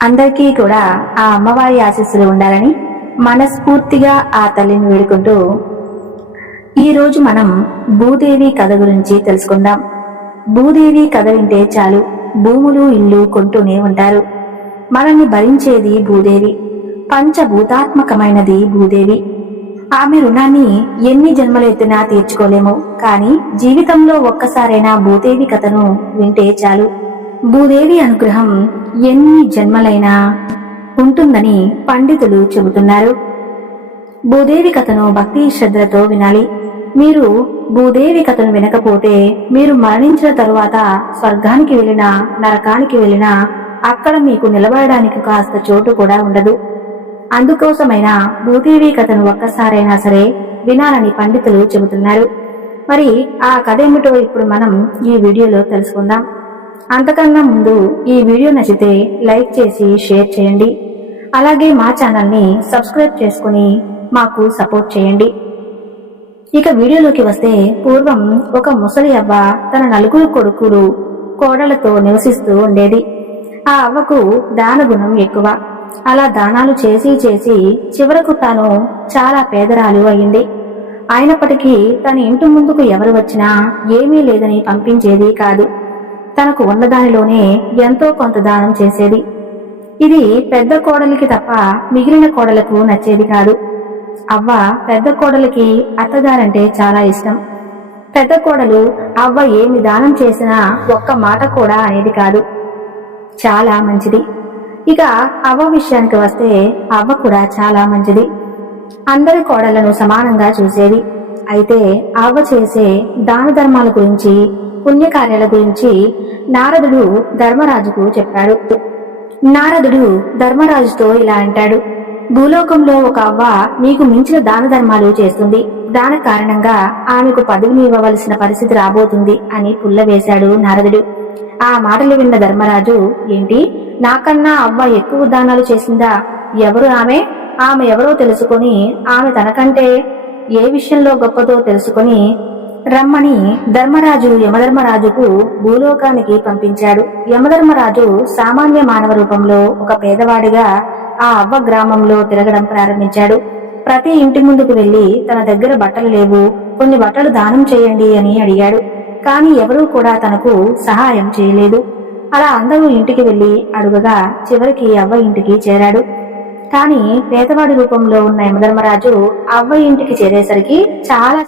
అందరికీ కూడా ఆ అమ్మవారి ఆశీస్సులు ఉండాలని మనస్ఫూర్తిగా ఆ తల్లిని వేడుకుంటూ ఈరోజు మనం భూదేవి కథ గురించి తెలుసుకుందాం. భూదేవి కథ వింటే చాలు భూములు ఇల్లు కొంటూనే ఉంటారు. మనల్ని భరించేది భూదేవి, పంచభూతాత్మకమైనది భూదేవి. ఆమె రుణాన్ని ఎన్ని జన్మలెత్తినా తీర్చుకోలేము, కానీ జీవితంలో ఒక్కసారైనా భూదేవి కథను వింటే చాలు. భూదేవి అనుగ్రహం ఎన్ని జన్మలైనా ఉంటుందని పండితులు చెబుతున్నారు. భూదేవి కథను భక్తి శ్రద్ధలతో వినాలి. మీరు భూదేవి కథను వినకపోతే మీరు మరణించిన తరువాత స్వర్గానికి వెళ్ళినా నరకానికి వెళ్ళినా అక్కడ మీకు నిలబడడానికి కాస్త చోటు కూడా ఉండదు. అందుకోసమైనా భూదేవి కథను ఒక్కసారైనా సరే వినాలని పండితులు చెబుతున్నారు. మరి ఆ కథ ఏమిటో ఇప్పుడు మనం ఈ వీడియోలో తెలుసుకుందాం. అంతకన్నా ముందు ఈ వీడియో నచ్చితే లైక్ చేసి షేర్ చేయండి. అలాగే మా ఛానల్ని సబ్స్క్రైబ్ చేసుకుని మాకు సపోర్ట్ చేయండి. ఇక వీడియోలోకి వస్తే, పూర్వం ఒక ముసలి అవ్వ తన నలుగురు కొడుకులు కోడలతో నివసిస్తూ ఉండేది. ఆ అవ్వకు దాన గుణం ఎక్కువ. అలా దానాలు చేసి చేసి చివరకు తాను చాలా పేదరాలు అయింది. అయినప్పటికీ తన ఇంటి ముందుకు ఎవరు వచ్చినా ఏమీ లేదని పంపించేది కాదు. తనకు ఉన్నదానిలోనే ఎంతో కొంత దానం చేసేది. ఇది పెద్ద కోడలికి తప్ప మిగిలిన కోడలకు నచ్చేది కాదు. అవ్వ పెద్ద కోడలికి అత్తగారంటే చాలా ఇష్టం. పెద్ద కోడలు అవ్వ ఏమి దానం చేసినా ఒక్క మాట కూడా అనేది కాదు. చాలా మంచిది. ఇక అవ్వ విషయానికి వస్తే అవ్వ కూడా చాలా మంచిది. అందరి కోడళ్లను సమానంగా చూసేది. అయితే అవ్వ చేసే దాన ధర్మాల గురించి, పుణ్యకార్యాల గురించి నారదుడు ధర్మరాజుకు చెప్పాడు. నారదుడు ధర్మరాజుతో ఇలా అంటాడు: భూలోకంలో ఒక అవ్వ నీకు మించిన దాన ధర్మాలు చేస్తుంది. దాని కారణంగా ఆమెకు పదవిని ఇవ్వవలసిన పరిస్థితి రాబోతుంది అని పుల్లవేశాడు నారదుడు. ఆ మాటలు విన్న ధర్మరాజు, ఏంటి, నాకన్నా అవ్వ ఎక్కువ దానాలు చేసిందా? ఎవరు ఆమె? ఆమె ఎవరో తెలుసుకొని ఆమె తనకంటే ఏ విషయంలో గొప్పదో తెలుసుకొని రమ్మని ధర్మరాజు యమధర్మరాజుకు భూలోకానికి పంపించాడు. యమధర్మరాజు సామాన్య మానవ రూపంలో ఒక పేదవాడిగా ఆ అవ్వ గ్రామంలో తిరగడం ప్రారంభించాడు. ప్రతి ఇంటి ముందుకు వెళ్లి తన దగ్గర బట్టలు లేవు, కొన్ని బట్టలు దానం చేయండి అని అడిగాడు. కానీ ఎవరూ కూడా తనకు సహాయం చేయలేదు. అలా అందరూ ఇంటికి వెళ్లి అడుగగా చివరికి అవ్వ ఇంటికి చేరాడు. కానీ పేదవాడి రూపంలో ఉన్న యమధర్మరాజు అవ్వ ఇంటికి చేరేసరికి చాలా